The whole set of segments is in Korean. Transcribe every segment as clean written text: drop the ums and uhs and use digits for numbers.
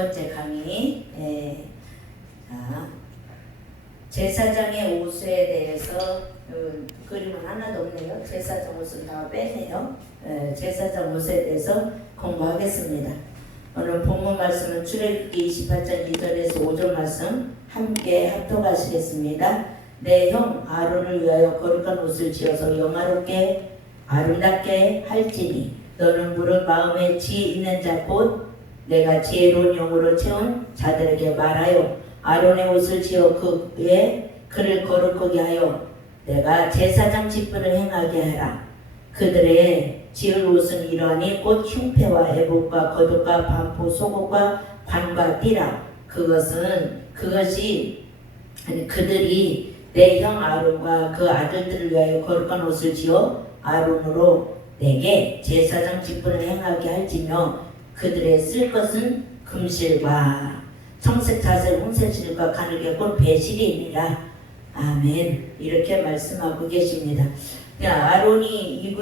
번째 강의. 자, 제사장의 옷에 대해서 그림은 하나도 없네요. 제사장 옷은 다 빼네요. 제사장 옷에 대해서 공부하겠습니다. 오늘 본문 말씀은 출애굽기 28장 2절에서 5절 말씀 함께 합독하시겠습니다. 내 형 아론을 위하여 거룩한 옷을 지어서 영화롭게 아름답게 할지니 너는 무릇 마음에 지혜 있는 자 곧 내가 지혜로운 영으로 채운 자들에게 말하여 아론의 옷을 지어 그의 그를 거룩하게 하여 내가 제사장 직분을 행하게 하라. 그들의 지을 옷은 이러하니 곧 흉패와 에봇과 겉옷과 반포 속옷과 관과 띠라. 그것이 그들이 내 형 아론과 그 아들들을 위하여 거룩한 옷을 지어 아론으로 내게 제사장 직분을 행하게 할지며 그들의 쓸 것은 금실과 청색 자색 홍색실과 가늘게 곧 배실이니라. 아멘. 이렇게 말씀하고 계십니다. 아론이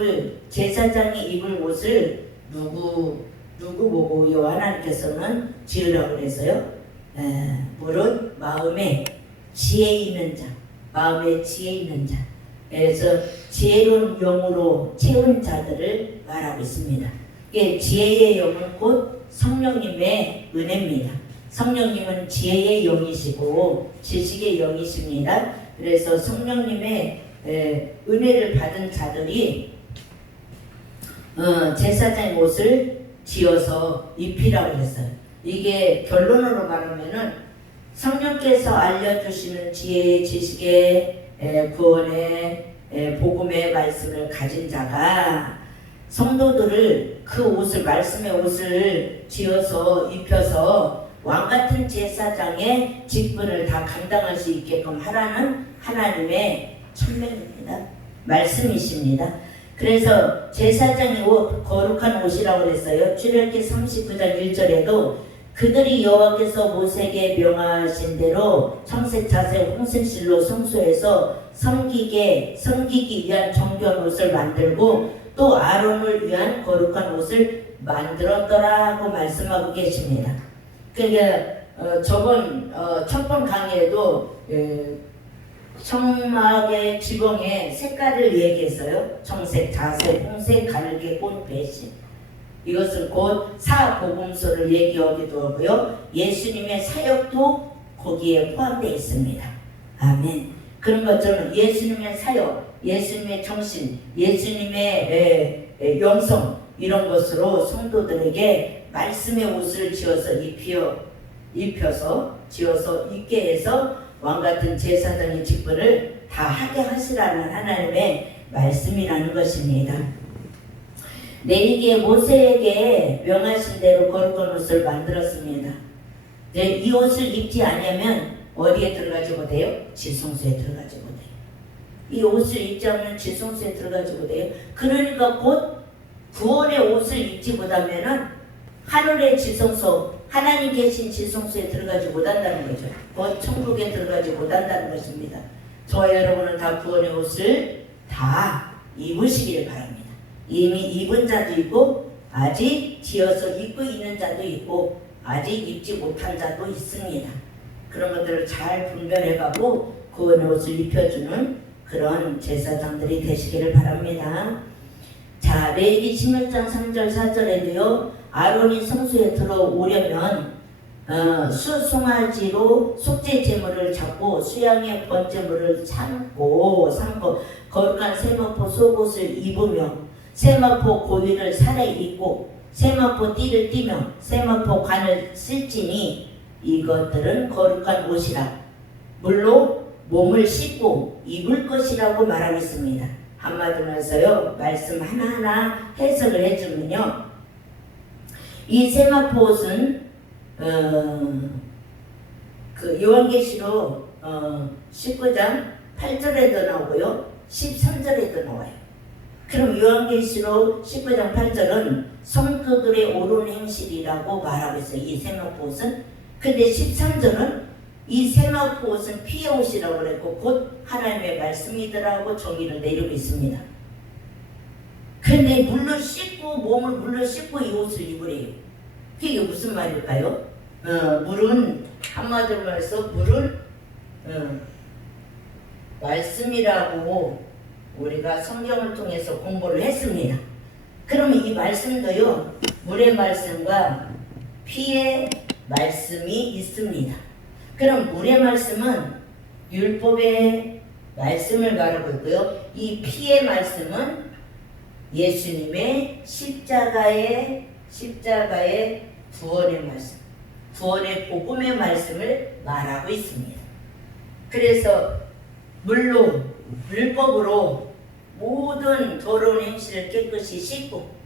제사장이 입을 옷을 누구 보고요? 하나님께서는 지으라고 그래서요. 무릇 마음에 지혜 있는 자, 마음에 지혜 있는 자. 그래서 지혜로운 영으로 채운 자들을 말하고 있습니다. 지혜의 영은 곧 성령님의 은혜입니다. 성령님은 지혜의 영이시고 지식의 영이십니다. 그래서 성령님의 은혜를 받은 자들이 제사장의 옷을 지어서 입히라고 했어요. 이게 결론으로 말하면은 성령께서 알려주시는 지혜의 지식의 구원의 복음의 말씀을 가진 자가 성도들을 그 옷을 말씀의 옷을 지어서 입혀서 왕같은 제사장의 직분을 다 감당할 수 있게끔 하라는 하나님의 천명입니다. 말씀이십니다. 그래서 제사장의 옷 거룩한 옷이라고 그랬어요. 출애굽기 39장 1절에도 그들이 여호와께서 모세에게 명하신 대로 청색 자색 홍색실로 성소에서 섬기기 위한 정결 옷을 만들고 또 아론을 위한 거룩한 옷을 만들었더라고 말씀하고 계십니다. 그러니까 저번 첫번 강의에도 청막의 지붕의 색깔을 얘기했어요. 청색, 자색, 홍색, 가늘게, 꼰, 배신. 이것은 곧 사복음서를 얘기하기도 하고요. 예수님의 사역도 거기에 포함되어 있습니다. 아멘. 그런 것처럼 예수님의 사역, 예수님의 정신, 예수님의 영성 이런 것으로 성도들에게 말씀의 옷을 지어서 입혀서 지어서 입게 해서 왕같은 제사장의 직분을 다 하게 하시라는 하나님의 말씀이라는 것입니다. 내게 모세에게 명하신 대로 거룩한 옷을 만들었습니다. 이 옷을 입지 않으면 어디에 들어가지고 돼요? 지성소에 들어가지고 돼요. 이 옷을 입지 않으면 지성소에 들어가지고 돼요. 그러니까 곧 구원의 옷을 입지 못하면은 하늘의 지성소, 하나님 계신 지성소에 들어가지 못한다는 거죠. 곧 천국에 들어가지 못한다는 것입니다. 저와 여러분은 다 구원의 옷을 다 입으시기를 바랍니다. 이미 입은 자도 있고 아직 지어서 입고 있는 자도 있고 아직 입지 못한 자도 있습니다. 그런 것들을 잘 분별해가고 구원의 옷을 입혀주는 그런 제사장들이 되시기를 바랍니다. 자, 레위기 16장 3절 4절에도요. 아론이 성소에 들어오려면 수송아지로 속죄 제물을 잡고 수양의 번제물을 삼고 거룩한 세마포 속옷을 입으며 세마포 고위를 살에 입고 세마포 띠를 띠며 세마포 관을 쓸지니 이것들은 거룩한 옷이라 물로 몸을 씻고 입을 것이라고 말하고 있습니다. 한마디로 해서요. 말씀 하나하나 해석을 해주면요. 이 세마포 옷은 그 요한계시록 19장 8절에도 나오고요. 13절에도 나와요. 그럼 요한계시록 19장 8절은 성도들의 옳은 행실이라고 말하고 있어요. 이 세마포 옷은. 근데 13절은 이 세마포 옷은 피의 옷이라고 그랬고 곧 하나님의 말씀이더라고 정의를 내리고 있습니다. 근데 몸을 물로 씻고 이 옷을 입으래요. 그게 무슨 말일까요? 물은 한마디로 말해서 물은 말씀이라고 우리가 성경을 통해서 공부를 했습니다. 그러면 이 말씀도요, 물의 말씀과 피의 말씀이 있습니다. 그럼 물의 말씀은 율법의 말씀을 말하고 있고요. 이 피의 말씀은 예수님의 십자가의 구원의 말씀, 구원의 복음의 말씀을 말하고 있습니다. 그래서 물로, 율법으로 모든 더러운 행실을 깨끗이 씻고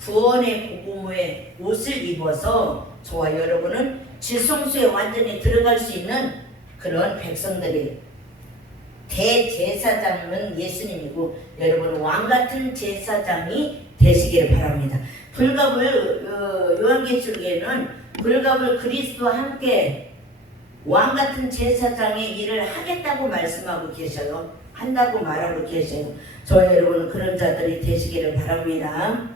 구원의 복음의 옷을 입어서 저와 여러분은 지성소에 완전히 들어갈 수 있는 그런 백성들이, 대제사장은 예수님이고 여러분은 왕같은 제사장이 되시기를 바랍니다. 불갑을 요한계시록에는 불갑을 그리스도와 함께 왕같은 제사장의 일을 하겠다고 말씀하고 계셔요. 한다고 말하고 계셔요. 저와 여러분은 그런 자들이 되시기를 바랍니다.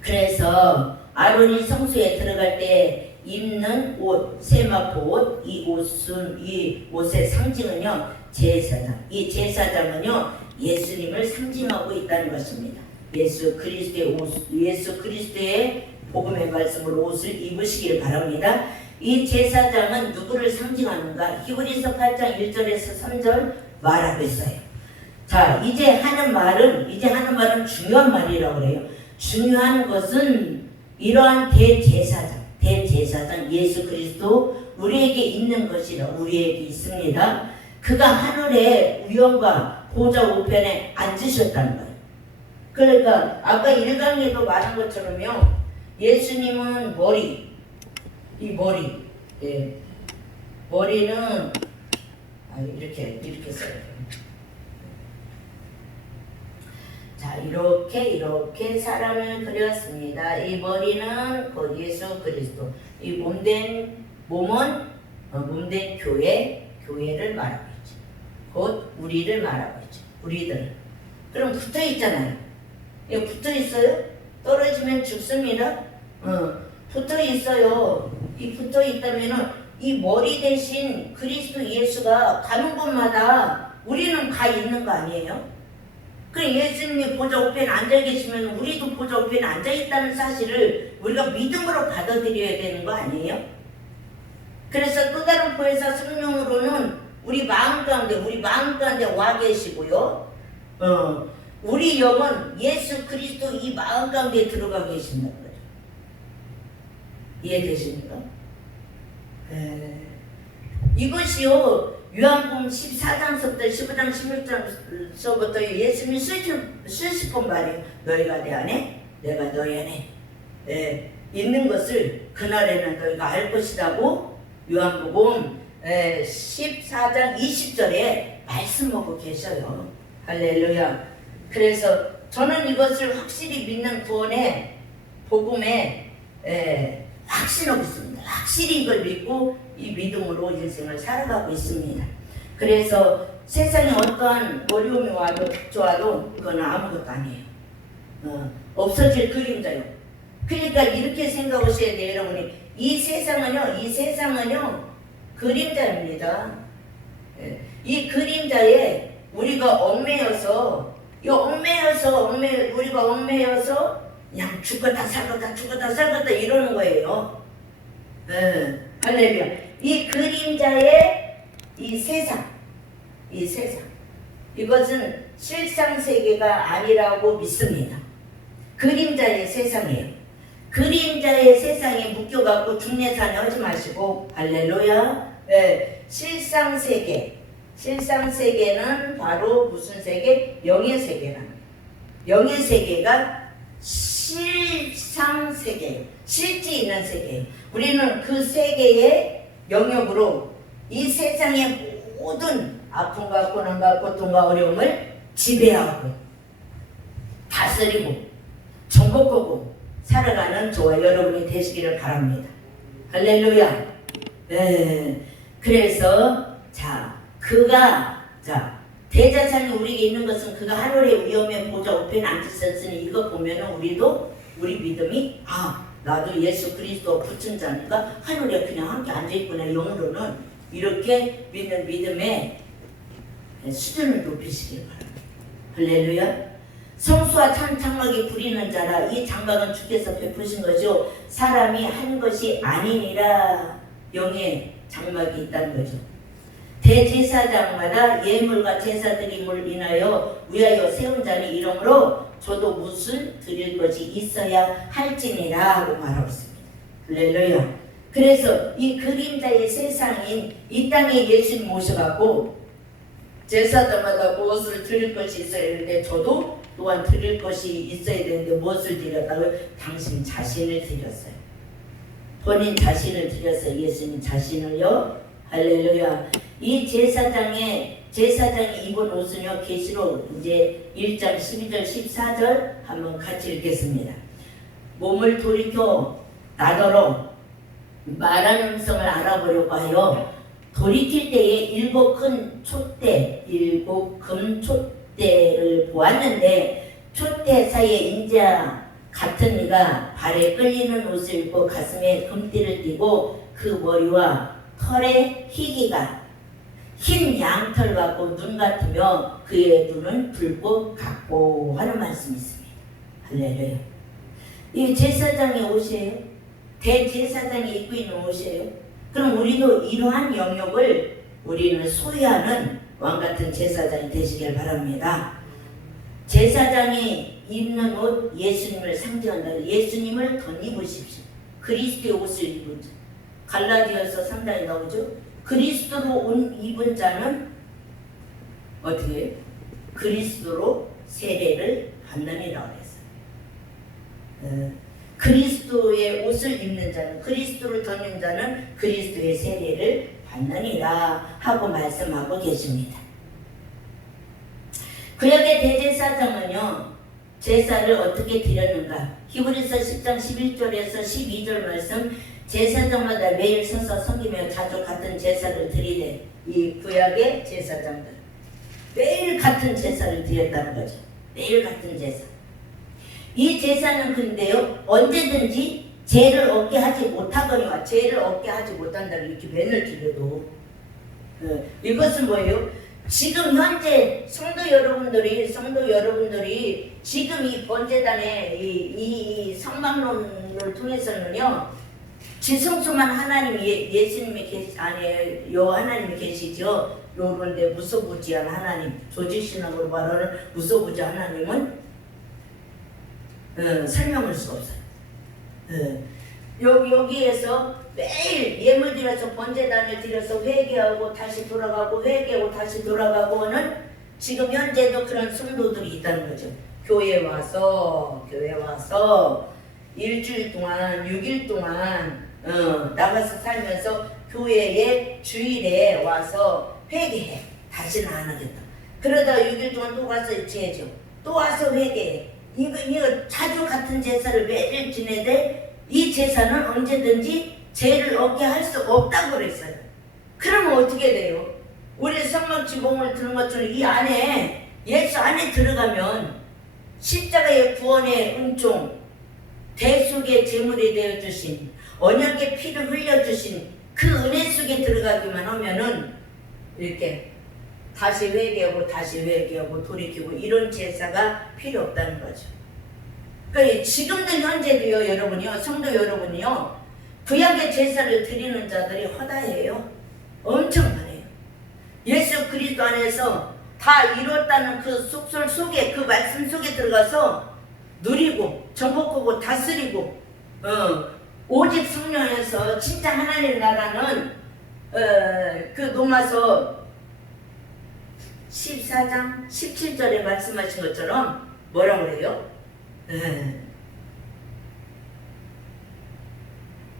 그래서 아론이 성소에 들어갈 때 입는 옷, 세마포 옷, 이 옷의 상징은요, 제사장. 이 제사장은요, 예수님을 상징하고 있다는 것입니다. 예수 그리스도의 복음의 말씀으로 옷을 입으시길 바랍니다. 이 제사장은 누구를 상징하는가? 히브리서 8장 1절에서 3절 말하고 있어요. 자, 이제 하는 말은 중요한 말이라고 그래요. 중요한 것은 이러한 대제사장 예수 그리스도 우리에게 있는 것이라, 우리에게 있습니다. 그가 하늘의 위엄과 보좌 우편에 앉으셨다는 거예요. 그러니까 아까 1강에도 말한 것처럼요, 예수님은 머리는 이렇게 써야 돼요. 자, 이렇게 사람을 그렸습니다. 이 머리는 곧 예수 그리스도, 이 몸된 교회를 말하고 있죠. 곧 우리를 말하고 있죠. 우리들. 그럼 붙어 있잖아요. 이거 붙어 있어요? 떨어지면 죽습니다. 붙어 있어요. 이 붙어 있다면은 이 머리 대신 그리스도 예수가 가는 곳마다 우리는 가 있는 거 아니에요? 그 예수님이 보좌 우편에 앉아 계시면 우리도 보좌 우편에 앉아 있다는 사실을 우리가 믿음으로 받아들여야 되는 거 아니에요? 그래서 또 다른 보혜사 성령으로는 우리 마음 가운데 와 계시고요. 우리 영은 예수 그리스도 이 마음 가운데 들어가 계신다는 거예요. 이해되십니까? 이것이요, 요한복음 14장서부터 15장 16장서부터 예수님이 수십 번 말해요. 너희가 내 안에, 내가 너희 안에 있는 것을 그날에는 너희가 알 것이라고 요한복음 14장 20절에 말씀하고 계셔요. 할렐루야. 그래서 저는 이것을 확실히 믿는 구원의 복음에 확신하고 있습니다. 확실히 이걸 믿고 이 믿음으로 인생을 살아가고 있습니다. 그래서 세상에 어떠한 어려움이 와도 좋아도 그건 아무것도 아니에요. 없어질 그림자요. 그러니까 이렇게 생각하셔야 돼요, 여러분이. 이 세상은요 그림자입니다. 이 그림자에 우리가 얽매여서 그냥 죽었다 살았다 이러는 거예요. 할렐루야. 이 그림자의 이 세상 이것은 실상세계가 아니라고 믿습니다. 그림자의 세상이에요. 그림자의 세상에 묶여갖고 중내산에 하지 마시고, 할렐루야. 실상세계는 바로 무슨 세계? 영의 세계라는 거예요. 영의 세계가 실상세계예요. 실제 있는 세계예요. 우리는 그 세계의 영역으로 이 세상의 모든 아픔과 고난과 고통과 어려움을 지배하고 다스리고 정복하고 살아가는 저와 여러분이 되시기를 바랍니다. 할렐루야. 그래서 대제사장이 우리에게 있는 것은 그가 하늘의 위엄의 보좌 우편에 앉으셨으니, 이거 보면은 우리 믿음이 나도 예수 그리스도 붙은 자니까 하늘에 그냥 함께 앉아있구나. 영으로는 이렇게 믿는 믿음의 수준을 높이시길 바랍니다. 할렐루야. 성수와 참 장막이 부리는 자라. 이 장막은 주께서 베푸신 것이요 사람이 한 것이 아니니라. 영의 장막이 있다는 거죠. 대제사장마다 예물과 제사드림을 인하여 위하여 세운 자니 이러므로 저도 무슨 드릴 것이 있어야 할지니라 하고 말하고 있습니다. 할렐루야. 그래서 이 그림자의 세상인 이 땅에 예수님 모셔갖고 제사장마다 무엇을 드릴 것이 있어야 되는데 저도 또한 드릴 것이 있어야 되는데 무엇을 드렸다고요? 당신 자신을 드렸어요. 본인 자신을 드렸어요. 예수님 자신을요. 할렐루야. 이 제사장이 입은 옷은요, 계시록 이제 1장 12절 14절 한번 같이 읽겠습니다. 몸을 돌이켜 나더러 말하는 음성을 알아보려고 하여 돌이킬 때에 일곱 금 촛대를 보았는데 촛대 사이에 인자 같은 이가 발에 끌리는 옷을 입고 가슴에 금띠를 띠고 그 머리와 털에 희기가 흰 양털 같고 눈 같으며 그의 눈은 불꽃 같고 하는 말씀이 있습니다. 할렐루야. 이 제사장의 옷이에요. 대제사장이 입고 있는 옷이에요. 그럼 우리도 이러한 영역을 우리는 소유하는 왕같은 제사장이 되시길 바랍니다. 제사장이 입는 옷 예수님을 상징한다. 예수님을 덧입으십시오. 그리스도의 옷을 입은 자. 갈라디아서 상당히 나오죠. 그리스도로 입은 자는 어떻게 해요? 그리스도로 세례를 받느니라고 했어요. 그리스도의 옷을 입는 자는, 그리스도를 덧입는 자는 그리스도의 세례를 받느니라 하고 말씀하고 계십니다. 구약의 대제사장은요, 제사를 어떻게 드렸는가? 히브리서 10장 11절에서 12절 말씀, 제사장마다 매일 서서 섬기며 자주 같은 제사를 드리되, 이 구약의 제사장들 매일 같은 제사를 드렸다는 거죠. 매일 같은 제사. 이 제사는 근데요, 언제든지 죄를 얻게 하지 못하거니와 죄를 얻게 하지 못한다고 이렇게 맨을 드려도, 이것은 뭐예요? 지금 현재 성도 여러분들이 지금 이 번제단의 이 성막론을 통해서는요, 지성소만 하나님이 예수님이 요 하나님이 계시죠. 요런데 무소부지한 하나님, 조직신학으로 말하는 무소부지한 하나님은 설명할 수 없어요. 여기에서 매일 예물 드려서 번제단을 드려서 회개하고 다시 돌아가고 회개하고 다시 돌아가고는 지금 현재도 그런 성도들이 있다는 거죠. 교회 와서 일주일 동안 6일 동안 나가서 살면서 교회에 주일에 와서 회개해. 다시는 안 하겠다. 그러다 6일 동안 또 가서 지내죠. 또 와서 회개해. 이거 자주 같은 제사를 매일 지내되 이 제사는 언제든지 죄를 얻게 할 수 없다고 그랬어요. 그러면 어떻게 돼요? 우리 성막지봉을 들은 것처럼 이 안에 예수 안에 들어가면 십자가의 구원의 은총, 대속의 제물이 되어주신 언약의 피를 흘려주신 그 은혜 속에 들어가기만 하면은 이렇게 다시 회개하고 돌이키고 이런 제사가 필요 없다는 거죠. 그러니까 지금도 현재도요, 여러분이요, 성도 여러분이요, 구약의 제사를 드리는 자들이 허다해요. 엄청 많아요. 예수 그리스도 안에서 다 이뤘다는 그 속설 속에, 그 말씀 속에 들어가서 누리고 정복하고 다스리고 오직 성령 안에서 진짜 하나님 나라는 그 로마서 14장 17절에 말씀하신 것처럼 뭐라고 그래요?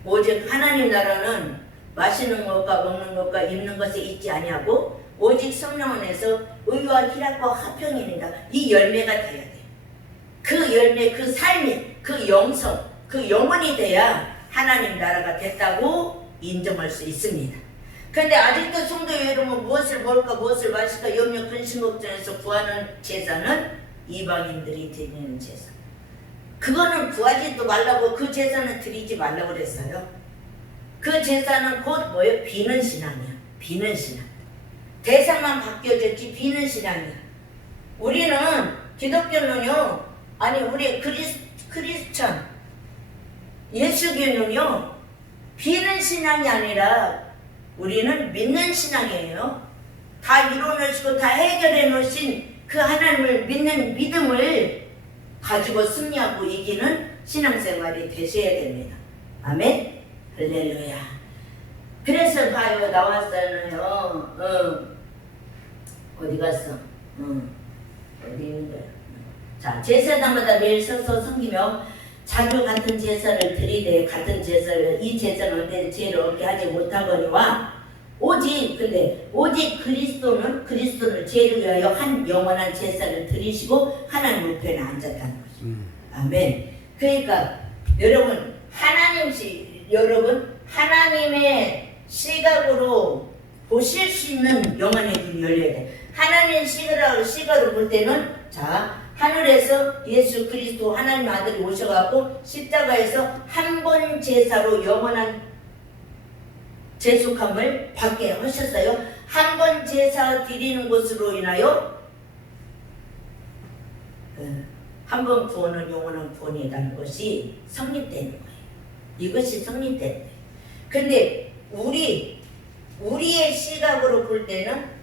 오직 하나님 나라는 마시는 것과 먹는 것과 입는 것에 있지 아니하고 오직 성령 안에서 의와 희락과 화평이니라. 이 열매가 돼야 돼요. 그 열매, 그 삶이, 그 영성, 그 영혼이 돼야 하나님 나라가 됐다고 인정할 수 있습니다. 그런데 아직도 성도 여러분 무엇을 먹을까 무엇을 마실까 염려 근심 걱정해서 구하는 제사는 이방인들이 드리는 제사. 그거는 구하지도 말라고, 그 제사는 드리지 말라고 그랬어요. 그 제사는 곧 뭐예요? 비는 신앙이야. 비는 신앙. 대상만 바뀌어졌지 비는 신앙이야. 우리는 기독교는요, 아니 우리 크리스천 예수교는요 비는 신앙이 아니라 우리는 믿는 신앙이에요. 다 이뤄놓으시고 다 해결해 놓으신 그 하나님을 믿는 믿음을 가지고 승리하고 이기는 신앙생활이 되셔야 됩니다. 아멘. 할렐루야. 그래서 봐요, 나왔잖아요. 어디 갔어? 어디 있는데? 자, 제사장마다 매일 서서 섬기며 자주 같은 제사를 드리되 같은 제사를 이 제사는 내 죄를 얻게 하지 못하거니와 오직 그리스도는 죄를 위하여 한 영원한 제사를 드리시고 하나님 우편에 앉았다는 거죠. 아멘. 그러니까 여러분 하나님의 시각으로 보실 수 있는 영안의 눈이 열려야 돼. 하나님 시각으로 볼 때는 자, 하늘에서 예수 그리스도 하나님 아들이 오셔갖고 십자가에서 한 번 제사로 영원한 죄속함을 받게 하셨어요. 한 번 제사 드리는 것으로 인하여 한 번 구원은 영원한 구원이라는 것이 성립되는 거예요. 이것이 성립되는 거예요. 근데 우리의 시각으로 볼 때는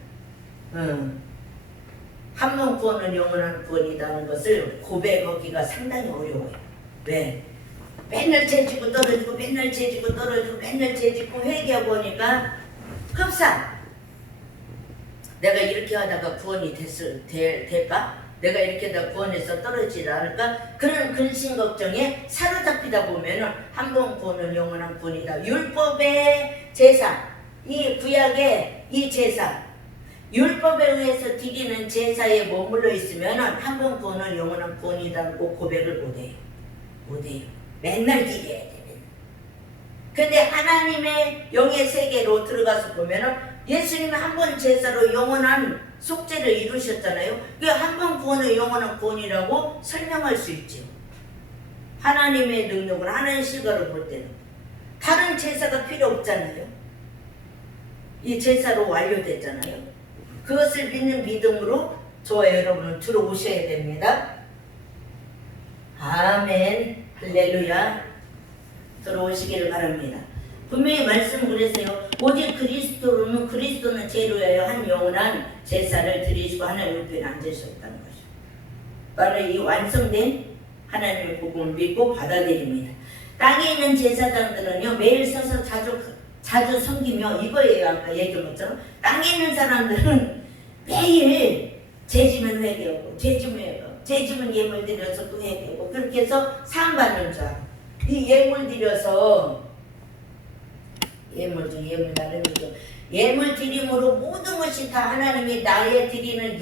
한 번 구원은 영원한 구원이라는 것을 고백하기가 상당히 어려워요. 왜? 맨날 죄짓고 떨어지고 맨날 죄짓고 떨어지고 맨날 죄짓고 회개하고 오니까 흡사 내가 이렇게 하다가 구원이 될까? 내가 이렇게 하다가 구원해서 떨어지지 않을까? 그런 근심 걱정에 사로잡히다 보면은 한 번 구원은 영원한 구원이다. 율법의 제사, 이 구약의 이 제사, 율법에 의해서 드리는 제사에 머물러 있으면 한 번 구원은 영원한 구원이라고 고백을 못해요. 맨날 드려야 돼. 근데 하나님의 영의 세계로 들어가서 보면은 예수님이 한 번 제사로 영원한 속죄를 이루셨잖아요. 그 한 번 구원은 영원한 구원이라고 설명할 수 있죠. 하나님의 능력을 하나님 시각으로 볼 때는 다른 제사가 필요 없잖아요. 이 제사로 완료됐잖아요. 그것을 믿는 믿음으로 저와 여러분은 들어오셔야 됩니다. 아멘. 할렐루야. 들어오시기를 바랍니다. 분명히 말씀 그래서요. 오직 그리스도는 죄를 위하여 한 영원한 제사를 드리시고 하나님 우편에 앉으셨다는 것이죠. 바로 이 완성된 하나님의 복음을 믿고 받아들입니다. 땅에 있는 제사장들은요 매일 서서 자주 섬기며 이거예요. 아까 얘기한 것처럼 땅에 있는 사람들은 매일 죄지면 회개하고 죄지면 예물 드려서 또 회개하고 그렇게 해서 상 받는 줄 알아. 이 예물 드려서 예물 드림으로 모든 것이 다 하나님이 나의 드리는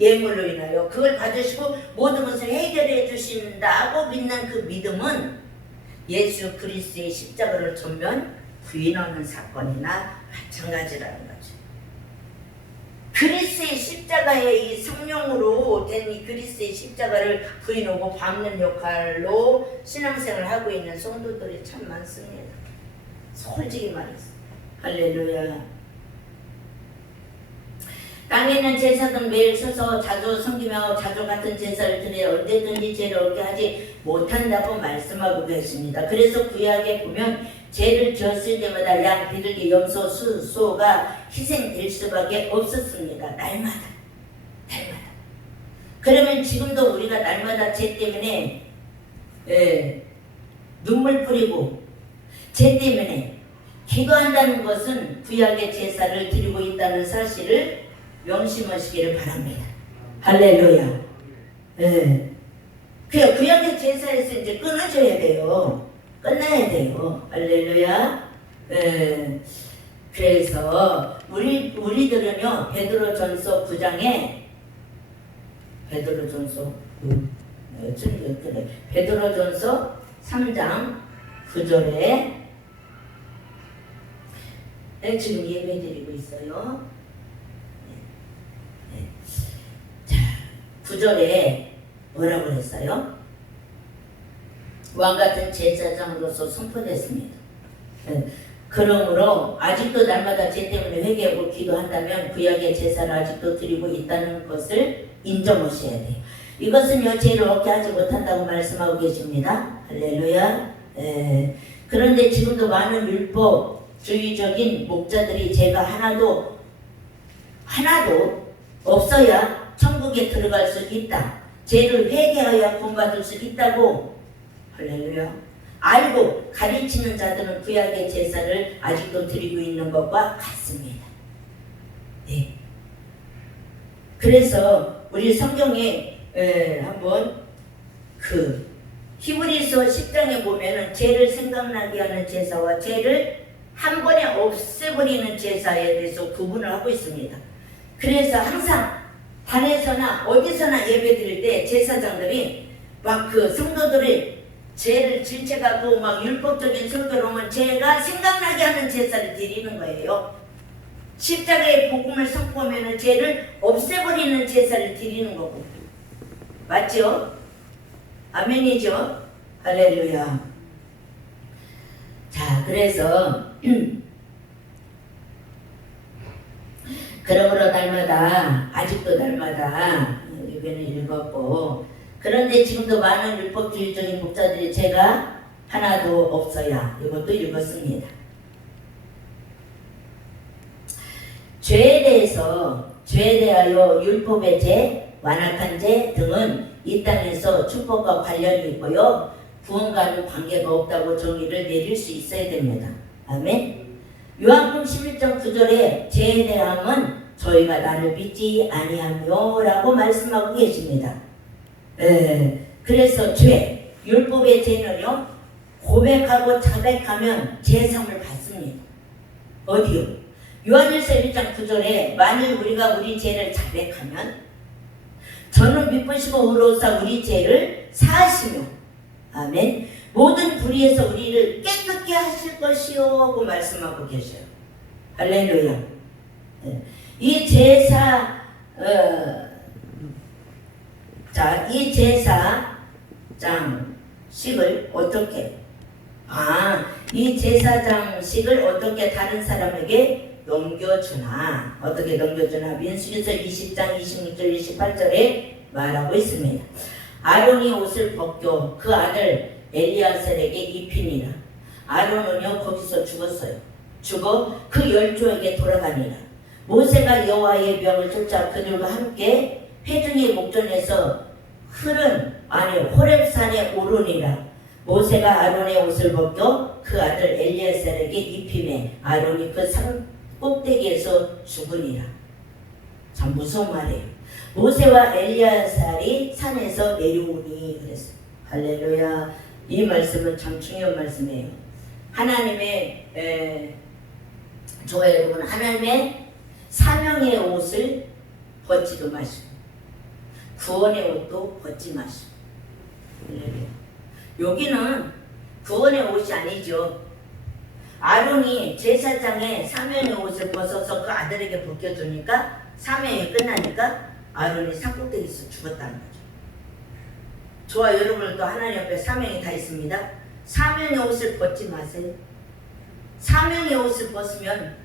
예물로 인하여 그걸 받으시고 모든 것을 해결해 주신다고 믿는 그 믿음은 예수 그리스도의 십자가를 전면 부인하는 사건이나 마찬가지라는 거죠. 그리스도의 십자가의 이 성령으로 된 이 그리스도의 십자가를 부인하고 밟는 역할로 신앙생활을 하고 있는 성도들이 참 많습니다. 솔직히 말해서 할렐루야. 땅에 있는 제사장 매일 서서 자주 섬기며 자주 같은 제사를 드려 언제든지 죄를 얻게 하지 못한다고 말씀하고 계십니다. 그래서 구약에 보면 죄를 지었을 때마다 양, 비둘기, 염소, 소가 희생될 수밖에 없었습니다. 날마다. 그러면 지금도 우리가 날마다 죄 때문에 눈물 뿌리고 죄 때문에 기도한다는 것은 구약의 제사를 드리고 있다는 사실을 명심하시기를 바랍니다. 할렐루야. 구약의 제사에서 이제 끊어져야 돼요. 끝나야 돼요. 할렐루야. 그래서 우리들은요 베드로전서 9장에 베드로전서 3장 9절에 지금 예배드리고 있어요. 자, 9절에 뭐라고 그랬어요? 왕같은 제사장으로서 선포됐습니다. 그러므로 아직도 날마다 죄 때문에 회개하고 기도한다면 구약의 제사를 아직도 드리고 있다는 것을 인정하셔야 돼요. 이것은요 죄를 얻게 하지 못한다고 말씀하고 계십니다. 할렐루야. 그런데 지금도 많은 율법주의적인 목자들이 죄가 하나도 없어야 천국에 들어갈 수 있다. 죄를 회개하여 구원받을 수 있다고 할렐루야. 알고 가르치는 자들은 구약의 제사를 아직도 드리고 있는 것과 같습니다. 네. 그래서 우리 성경에 한번 그 히브리서 10장에 보면은 죄를 생각나게 하는 제사와 죄를 한 번에 없애버리는 제사에 대해서 구분을 하고 있습니다. 그래서 항상 단에서나 어디서나 예배 드릴 때 제사장들이 막 그 성도들의 죄를 질책하고 막 율법적인 설교를 하면 죄가 생각나게 하는 제사를 드리는 거예요. 십자가의 복음을 선포하면 죄를 없애버리는 제사를 드리는 거고. 맞죠? 아멘이죠? 할렐루야. 자, 그래서 그러므로 날마다 아직도 날마다 예배는 읽었고, 그런데 지금도 많은 율법주의적인 목자들이 죄가 하나도 없어야 이것도 읽었습니다. 죄에 대하여 율법의 죄, 완악한 죄 등은 이 땅에서 축복과 관련이 있고요. 구원과는 관계가 없다고 정의를 내릴 수 있어야 됩니다. 아멘. 요한복음 11장 9절에 죄에 대함은 저희가 나를 믿지 아니하며 라고 말씀하고 계십니다. 그래서 죄, 율법의 죄는요 고백하고 자백하면 제사함을 받습니다. 어디요? 요한일서 1장 9절에 만일 우리가 우리 죄를 자백하면 저는 미쁘시고 의로우사 우리 죄를 사하시며 아멘 모든 불의에서 우리를 깨끗게 하실 것이요 하고 말씀하고 계셔요. 할렐루야. 이 제사 이 제사장식을 어떻게 이 제사장식을 어떻게 다른 사람에게 넘겨주나 어떻게 넘겨주나 민수기서 20장 26절 28절에 말하고 있습니다. 아론이 옷을 벗겨 그 아들 엘리아셀에게 입히니라. 아론은요 거기서 죽었어요. 죽어 그 열조에게 돌아가니라. 모세가 여호와의 명을 쫓아 그들과 함께 회중의 목전에서 호렙산에 오르니라. 모세가 아론의 옷을 벗겨 그 아들 엘리아셀에게 입히매 아론이 그 산 꼭대기에서 죽으니라. 참 무서운 말이에요. 모세와 엘리아살이 산에서 내려오니 그랬어요. 할렐루야. 이 말씀은 참 중요한 말씀이에요. 하나님의 여러분 하나님의 사명의 옷을 벗지도 마시고 구원의 옷도 벗지 마시고. 할렐루야. 여기는 구원의 옷이 아니죠. 아론이 제사장의 사명의 옷을 벗어서 그 아들에게 벗겨주니까 사명이 끝나니까 아론이 산꼭대기에서 죽었다는 거죠. 저와 여러분도 하나님 앞에 사명이 다 있습니다. 사명의 옷을 벗지 마세요. 사명의 옷을 벗으면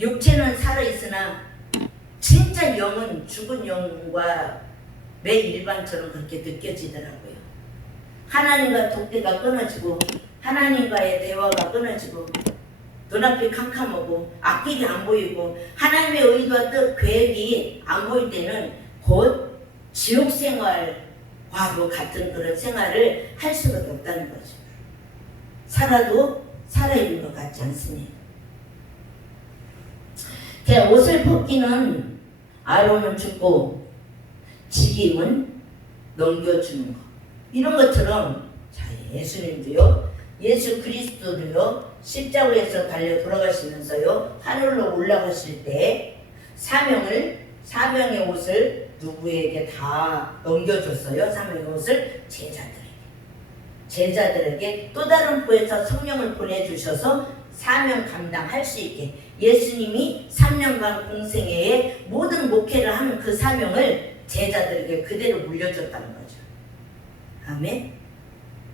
육체는 살아있으나 진짜 영은 죽은 영과 매 일반처럼 그렇게 느껴지더라고요. 하나님과 독대가 끊어지고 하나님과의 대화가 끊어지고 눈앞이 캄캄하고 앞길이 안 보이고 하나님의 의도와 뜻 계획이 안 보일 때는 곧 지옥 생활과도 같은 그런 생활을 할 수밖에 없다는 거죠. 살아도 살아있는 것 같지 않습니다. 옷을 벗기는 아론은 죽고 직임은 넘겨주는 것. 이런 것처럼 예수님도요, 예수 그리스도도요, 십자가에서 달려 돌아가시면서요, 하늘로 올라가실 때 사명의 옷을 누구에게 다 넘겨줬어요. 사명의 옷을 제자들에게 또 다른 부에서 성령을 보내주셔서 사명 감당할 수 있게 예수님이 3년간 공생애에 모든 목회를 하는 그 사명을 제자들에게 그대로 물려줬다는 거죠. 아멘.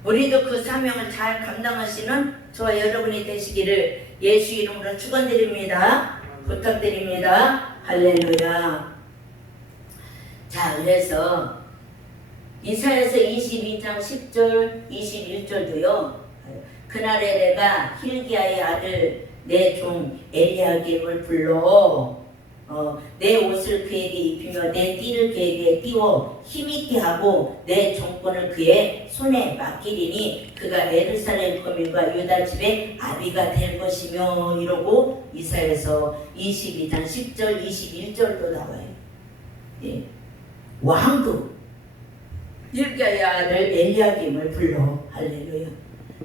우리도 그 사명을 잘 감당하시는 저와 여러분이 되시기를 예수 이름으로 축원드립니다. 부탁드립니다. 할렐루야. 자, 그래서 이사야서 22장 10절 21절도요. 그날에 내가 hilkiya의 아들 내 종 엘리야김을 불러 내 옷을 그에게 입히며 내 띠를 그에게 띄워 힘있게 하고 내 종권을 그의 손에 맡기리니 그가 예루살렘 거민과 유다 집의 아비가 될 것이며, 이러고 이사야서 22장 10절 21절도 나와요. 예. 왕도 hilkiya의 아들 엘리야김을 불러. 할렐루야.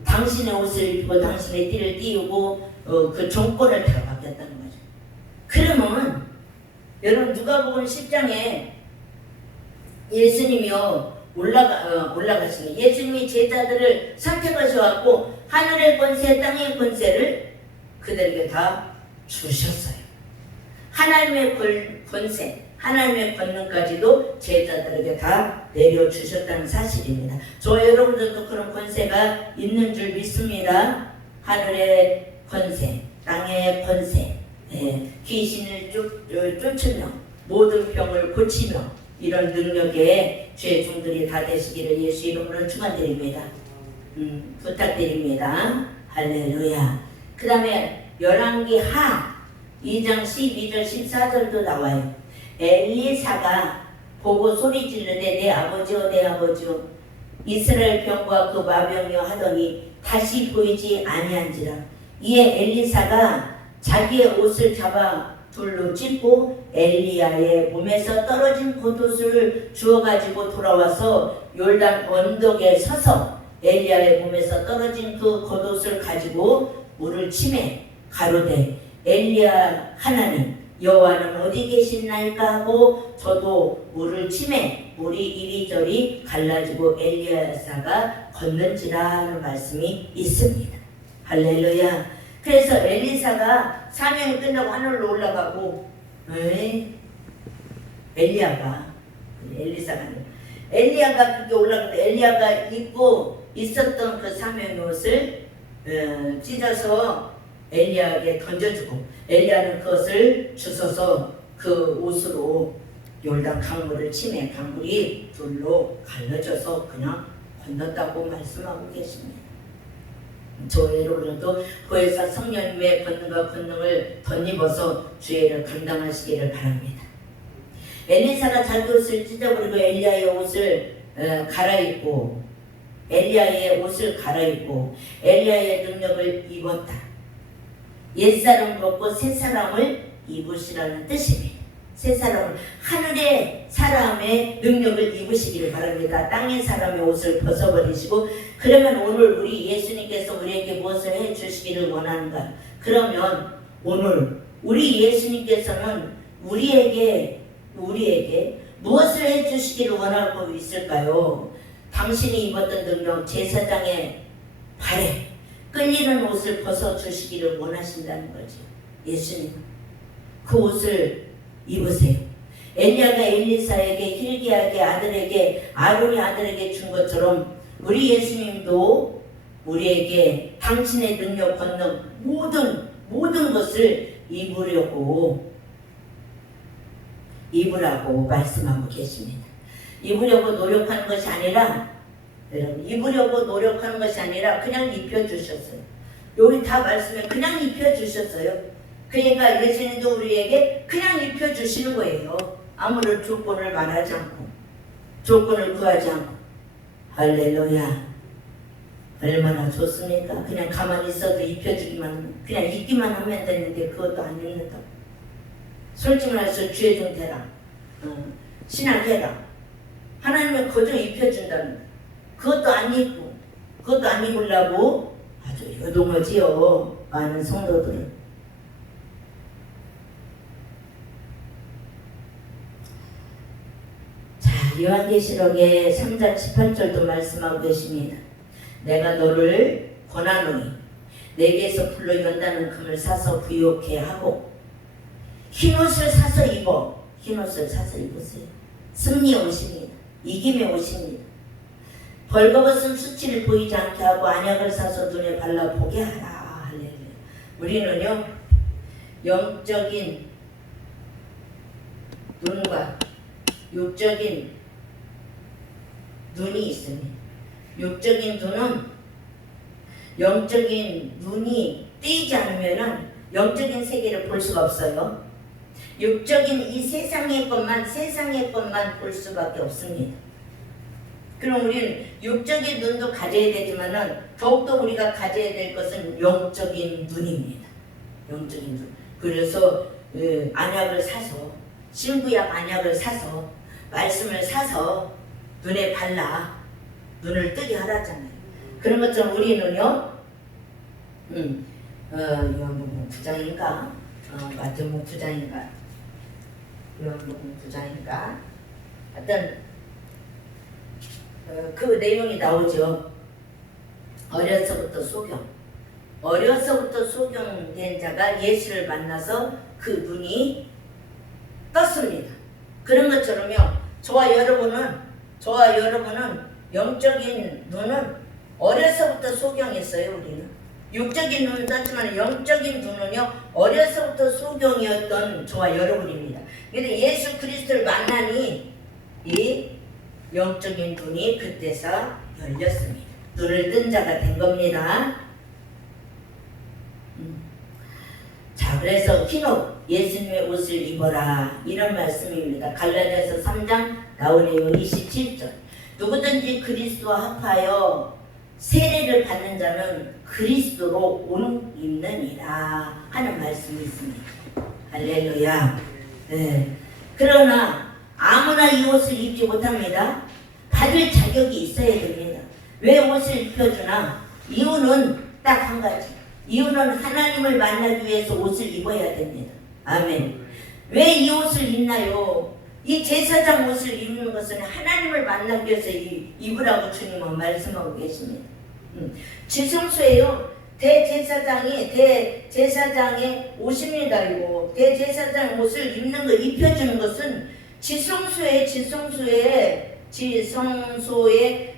당신의 옷을 입고 당신의 띠를 띄우고 그 종권을 다 맡겼다는 거죠. 그러면 여러분 누가복음 10장에 예수님이요 올라가시니 예수님이 제자들을 선택하셔갖고 하늘의 권세 땅의 권세를 그들에게 다 주셨어요. 하나님의 권세, 하나님의 권능까지도 제자들에게 다 내려주셨다는 사실입니다. 저와 여러분들도 그런 권세가 있는 줄 믿습니다. 하늘의 권세, 땅의 권세, 귀신을 쫓으며 모든 병을 고치며 이런 능력의 죄 종들이 다 되시기를 예수 이름으로 축원드립니다. 부탁드립니다. 할렐루야. 그 다음에 열왕기 하 2장 12절 14절도 나와요. 엘리사가 보고 소리 지르되 내 아버지여 내 아버지여 이스라엘 병과 그 마병이여 하더니 다시 보이지 아니한지라. 이에 엘리사가 자기의 옷을 잡아 둘로 찢고 엘리야의 몸에서 떨어진 겉옷을 주워가지고 돌아와서 요르단 언덕에 서서 엘리야의 몸에서 떨어진 그 겉옷을 가지고 물을 치매 가로되 엘리야 하나님 여호와는 어디 계시나이까 하고 저도 물을 치매 물이 이리저리 갈라지고 엘리야사가 걷는지라는 말씀이 있습니다. 할렐루야. 그래서 엘리사가 사명이 끝나고 하늘로 올라가고 엘리야가 그렇게 올라가는데 엘리야가 입고 있었던 그 사명의 옷을 찢어서 엘리야에게 던져주고 엘리야는 그것을 주워서 그 옷으로 요르단 강물을 치매 강물이 둘로 갈라져서 그냥 건넜다고 말씀하고 계십니다. 저 여러분도 보혜사 성령님의 권능과 권능을 덧입어서 주의를 감당하시기를 바랍니다. 엘리사가 자기 옷을 찢어버리고 엘리야의 옷을 갈아입고 엘리야의 능력을 입었다. 옛사람 벗고 새사람을 입으시라는 뜻입니다. 새사람은 하늘의 사람의 능력을 입으시기를 바랍니다. 땅의 사람의 옷을 벗어버리시고, 그러면 오늘 우리 예수님께서 우리에게 무엇을 해주시기를 원하는가? 그러면 오늘 우리 예수님께서는 우리에게 무엇을 해주시기를 원하고 있을까요? 당신이 입었던 능력, 제사장의 발에 끌리는 옷을 벗어주시기를 원하신다는 거죠. 예수님은 그 옷을 입으세요. 엘리야가 엘리사에게 hilkiya의 아들에게 아론의 아들에게 준 것처럼 우리 예수님도 우리에게 당신의 능력, 권능 모든 것을 입으라고 말씀하고 계십니다. 입으려고 노력하는 것이 아니라 그냥 입혀주셨어요. 여기 다 말씀에 그냥 입혀주셨어요. 그러니까 예수님도 우리에게 그냥 입혀주시는 거예요. 아무런 조건을 말하지 않고, 조건을 구하지 않고. 할렐루야. 얼마나 좋습니까? 그냥 가만히 있어도 입혀주기만, 그냥 입기만 하면 되는데 그것도 안 입는다. 솔직히 말해서 주의 종 되라. 신앙해라. 하나님은 그저 입혀준다는 거예요. 그것도 안 입으려고 아주 요동하지요. 많은 성도들은. 자, 요한계시록의 3장 18절도 말씀하고 계십니다. 내가 너를 권하노니 내게서 불로 연다는 금을 사서 부욕해 하고 흰옷을 사서 입으세요. 승리의 옷입니다. 이김의 옷입니다. 벌거벗은 수치를 보이지 않게 하고 안약을 사서 눈에 발라보게 하라. 할렐루야. 우리는요 영적인 눈과 육적인 눈이 있습니다. 육적인 눈은 영적인 눈이 띄지 않으면 영적인 세계를 볼 수가 없어요. 육적인 이 세상의 것만 볼 수밖에 없습니다. 그럼 우리는 육적인 눈도 가져야 되지만은 더욱더 우리가 가져야 될 것은 영적인 눈입니다. 영적인 눈. 그래서 안약을 사서 신구약 안약을 사서 말씀을 사서 눈에 발라 눈을 뜨게 하라잖아요. 그런 것처럼 우리는요 요한복음 9장인가 마태복음 9장인가 요한복음 9장인가 하여튼 그 내용이 나오죠. 어려서부터 소경된 자가 예수를 만나서 그 눈이 떴습니다. 그런 것처럼요 저와 여러분은 영적인 눈은 어려서부터 소경했어요. 우리는 육적인 눈은 떴지만 영적인 눈은요 어려서부터 소경이었던 저와 여러분입니다. 그런데 예수 그리스도를 만나니 이 영적인 눈이 그때서 열렸습니다. 눈을 뜬 자가 된 겁니다. 자, 그래서 흰옷 예수님의 옷을 입어라 이런 말씀입니다. 갈라디아서 3장 나오네요. 27절. 누구든지 그리스도와 합하여 세례를 받는 자는 그리스도로 옷 입느니라 하는 말씀이 있습니다. 할렐루야. 네. 그러나 아무나 이 옷을 입지 못합니다. 받을 자격이 있어야 됩니다. 왜 옷을 입혀주나? 이유는 딱 한 가지. 이유는 하나님을 만나기 위해서 옷을 입어야 됩니다. 아멘. 왜 이 옷을 입나요? 이 제사장 옷을 입는 것은 하나님을 만나기 위해서 입으라고 주님은 말씀하고 계십니다. 지성소에요 대제사장의 옷입니다. 이거 대제사장 옷을 입는 거 입혀주는 것은 지성소에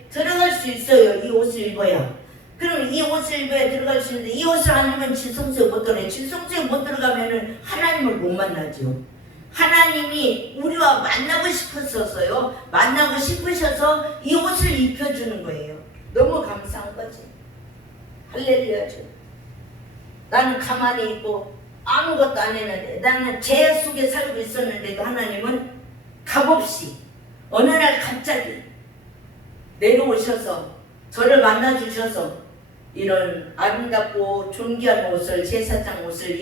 들어갈 수 있어요. 이 옷을 입어야. 그럼 이 옷을 입어야 들어갈 수 있는데 이 옷을 안 입으면 지성소에 못 들어가요. 지성소에 못 들어가면은 하나님을 못 만나죠. 하나님이 우리와 만나고 싶으셔서 이 옷을 입혀주는 거예요. 너무 감사한 거지. 할렐루야죠. 나는 가만히 있고 아무것도 안 했는데 나는 죄 속에 살고 있었는데도 하나님은 값없이 어느 날 갑자기 내려오셔서 저를 만나주셔서 이런 아름답고 존귀한 옷을 제사장 옷을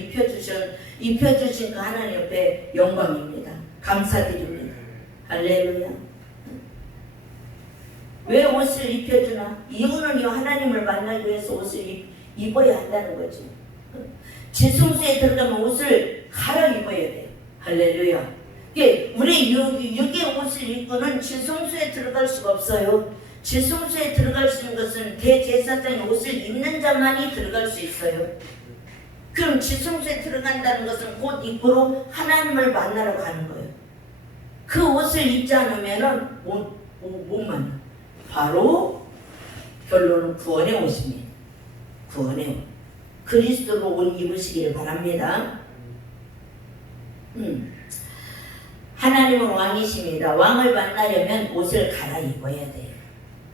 입혀주신 그 하나님 옆에 영광입니다. 감사드립니다. 할렐루야. 왜 옷을 입혀주나? 이유는요 하나님을 만나기 위해서 옷을 입어야 한다는 거지. 지성소에 들어가면 옷을 갈아입어야 돼요. 할렐루야. 우리 육의 옷을 입고는 지성소에 들어갈 수가 없어요. 지성소에 들어갈 수 있는 것은 대제사장의 옷을 입는 자만이 들어갈 수 있어요. 그럼 지성소에 들어간다는 것은 곧 입고로 하나님을 만나러 가는 거예요. 그 옷을 입지 않으면 못 만나. 바로 결론은 구원의 옷입니다. 구원의 옷. 그리스도로 옷 입으시기를 바랍니다. 하나님은 왕이십니다. 왕을 만나려면 옷을 갈아입어야 돼요.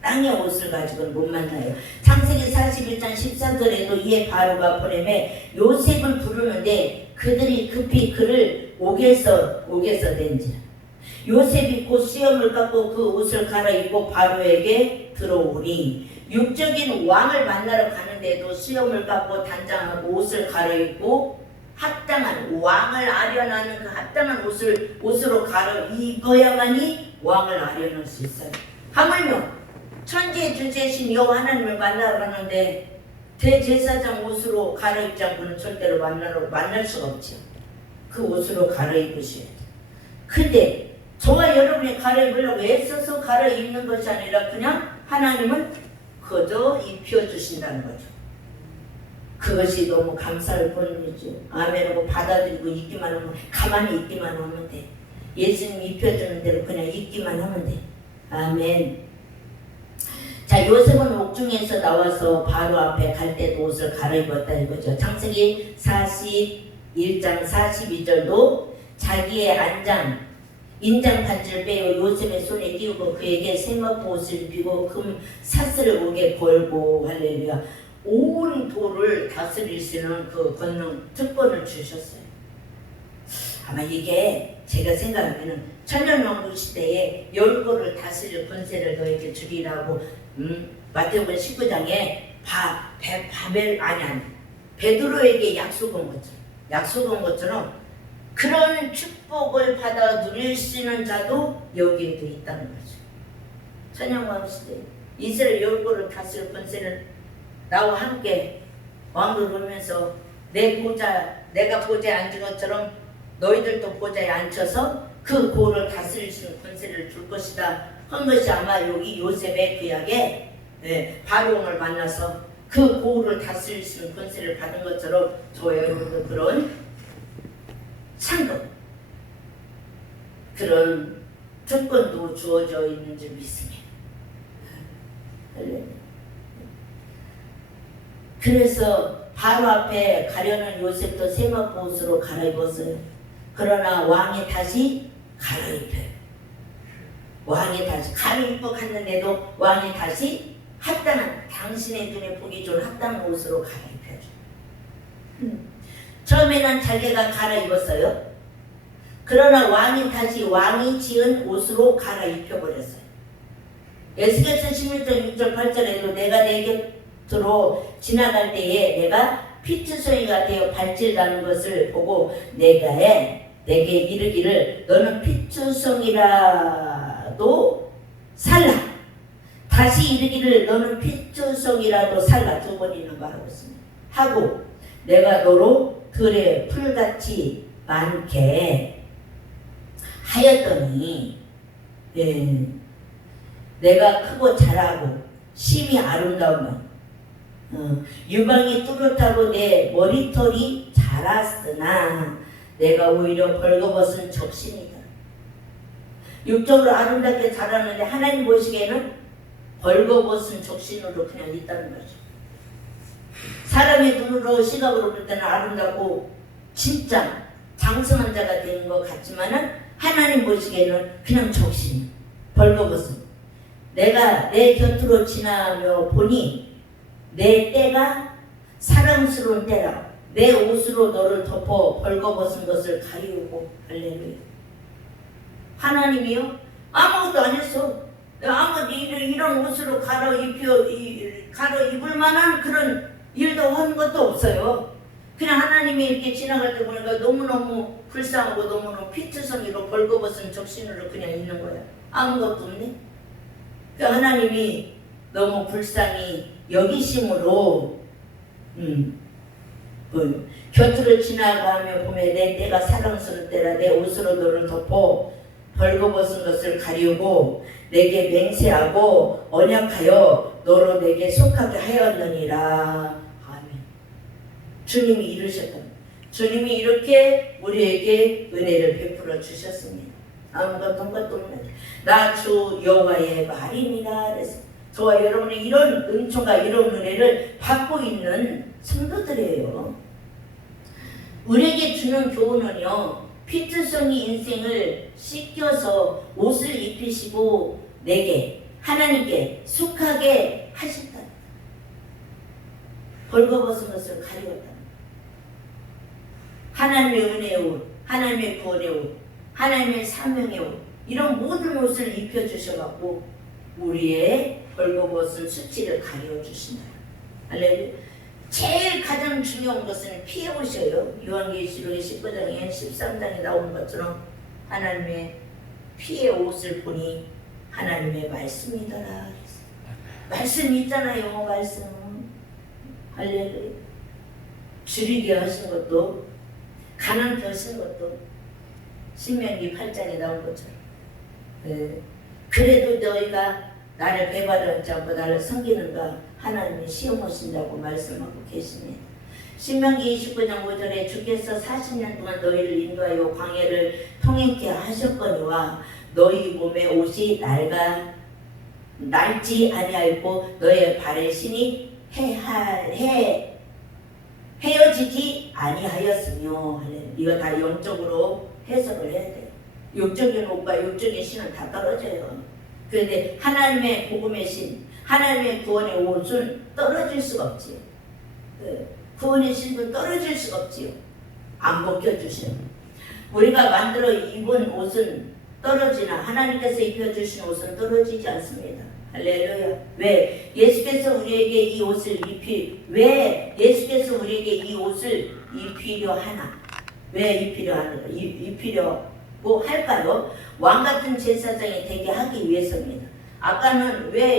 땅의 옷을 가지고는 못 만나요. 창세기 41장 14절에도 이에 바로가 보내매 요셉을 부르는데 그들이 급히 그를 옥에서 낸지라. 요셉이 곧 수염을 깎고 그 옷을 갈아입고 바로에게 들어오니 육적인 왕을 만나러 가는데도 수염을 깎고 단장하고 옷을 갈아입고 합당한 왕을 아련하는 그 합당한 옷으로 갈아입어야만이 왕을 아련할 수 있어요. 하물며 천지의 주제신 여호와 하나님을 만나러 가는데 대제사장 옷으로 갈아입지 않고는 절대로 만날 수가 없죠. 그 옷으로 갈아입으셔야 돼요. 근데 저와 여러분이 갈아입으려고 애써서 갈아입는 것이 아니라 그냥 하나님은 그저 입혀주신다는 거죠. 그것이 너무 감사할 뿐이죠. 아멘하고 받아들이고 있기만 하면, 가만히 있기만 하면 돼. 예수님 입혀주는 대로 그냥 있기만 하면 돼. 아멘. 자, 요셉은 옥중에서 나와서 바로 앞에 갈 때도 옷을 갈아입었다 이거죠. 창세기 41장 42절도 자기의 인장 반지를 빼어 요셉의 손에 끼우고 그에게 생먹고 옷을 입히고 금 사슬을 목에 걸고 할렐루야. 온 도를 다스릴 수 있는 그 권능 특권을 주셨어요. 아마 이게 제가 생각하면은 천년왕국 시대에 열고를 다스릴 권세를 너에게 주리라고 마태복음 19장에 베드로에게 약속한 것처럼 그런 축복을 받아 누릴 수 있는 자도 여기에도 있다는 거죠. 천년왕국 시대에 이스라엘 열고를 다스릴 권세는 나와 함께 왕을 오면서 내가 보좌에 앉은 것처럼 너희들도 보좌에 앉혀서 그 고를 다스릴 수 있는 권세를 줄 것이다 한 것이 아마 여기 요셉의 구약에 바로왕을 만나서 그 고를 다스릴 수 있는 권세를 받은 것처럼 저 여러분도 그런 상급 그런 특권도 주어져 있는 줄 믿습니다. 그래서 바로 앞에 가려는 요셉도 세마포 옷으로 갈아입었어요. 그러나 왕이 다시 갈아입혀요. 왕이 다시 갈아입고 갔는데도 왕이 다시 합당한 당신의 눈에 보기 좋은 합당한 옷으로 갈아입혀줘. 처음에는 자기가 갈아입었어요. 그러나 왕이 다시 왕이 지은 옷으로 갈아입혀버렸어요. 에스겔서 16장 6절 8절에도 내가 내 곁으로 지나갈 때에 내가 피투성이가 되어 발질나는 것을 보고 내게 이르기를 너는 피투성이라도 살라. 다시 이르기를 너는 피투성이라도 살라. 두 번이나 말하고 있습니다. 하고 내가 너로 들에 풀같이 많게 하였더니 내가 크고 잘하고 심이 아름다우며 유방이 뚜렷하고 내 머리털이 자랐으나 내가 오히려 벌거벗은 적신이다. 육적으로 아름답게 자라는데 하나님 보시기에는 벌거벗은 적신으로 그냥 있다는 거죠. 사람의 눈으로 시각으로 볼 때는 아름답고 진짜 장성한 자가 되는 것 같지만은 하나님 보시기에는 그냥 적신, 벌거벗은. 내가 내 곁으로 지나며 보니 내 때가 사랑스러운 때라. 내 옷으로 너를 덮어 벌거벗은 것을 가리우고. 할렐루야. 하나님이요? 아무것도 안 했어. 이런 옷으로 갈아입을 만한 그런 일도 한 것도 없어요. 그냥 하나님이 이렇게 지나갈 때 보니까 너무너무 불쌍하고 너무너무 피투성이로 벌거벗은 적신으로 그냥 있는 거야. 아무것도 없네. 그 하나님이 너무 불쌍히 여기심으로 곁으로 지나가며 보면 내 때가 사랑스러울 때라. 내 옷으로 너를 덮어 벌거벗은 것을 가리우고 내게 맹세하고 언약하여 너로 내게 속하게 하였느니라. 아멘. 주님이 이루셨다. 주님이 이렇게 우리에게 은혜를 베풀어 주셨습니다. 아무것도 없는 나 주 여호와의 말이니라. 그래서 저와 여러분이 이런 은총과 이런 은혜를 받고 있는 성도들이에요. 우리에게 주는 교훈은요, 피투성이 인생을 씻겨서 옷을 입히시고 내게 하나님께 속하게 하셨다. 벌거벗은 것을 가리웠다. 하나님의 은혜의 옷, 하나님의 구원의 옷, 하나님의 사명의 옷, 이런 모든 옷을 입혀주셔갖고 우리의 벌거벗은 수치를 가려주신다. 할렐루야. 제일 가장 중요한 것은 피해 옷이에요. 요한계시록 19장에 13장에 나오는 것처럼 하나님의 피해 옷을 보니 하나님의 말씀이더라. 말씀이 있잖아요. 말씀. 할렐루야. 줄이게 하신 것도 가난케 하신 것도 신명기 8장에 나온 것처럼. 그래도 너희가 나를 배반하지 않고 나를 섬기는가 하나님이 시험하신다고 말씀하고 계십니다. 신명기 29장 5절에 주께서 40년 동안 너희를 인도하여 광야를 통행케 하셨거니와 너희 몸의 옷이 날지 아니하였고 너의 발의 신이 헤어지지 아니하였으며. 이거 다 영적으로 해석을 해야 돼요. 육적인 옷과 육적인 신은 다 떨어져요. 그런데 하나님의 복음의 신, 하나님의 구원의 옷은 떨어질 수가 없지요. 구원의 신도 떨어질 수가 없지요. 안 벗겨주셔요. 우리가 만들어 입은 옷은 떨어지나 하나님께서 입혀주신 옷은 떨어지지 않습니다. 할렐루야. 왜? 예수께서 우리에게 이 옷을 왜 예수께서 우리에게 이 옷을 입히려 하나? 왜 입히려고 할까요? 왕같은 제사장이 되게 하기 위해서입니다. 아까는 왜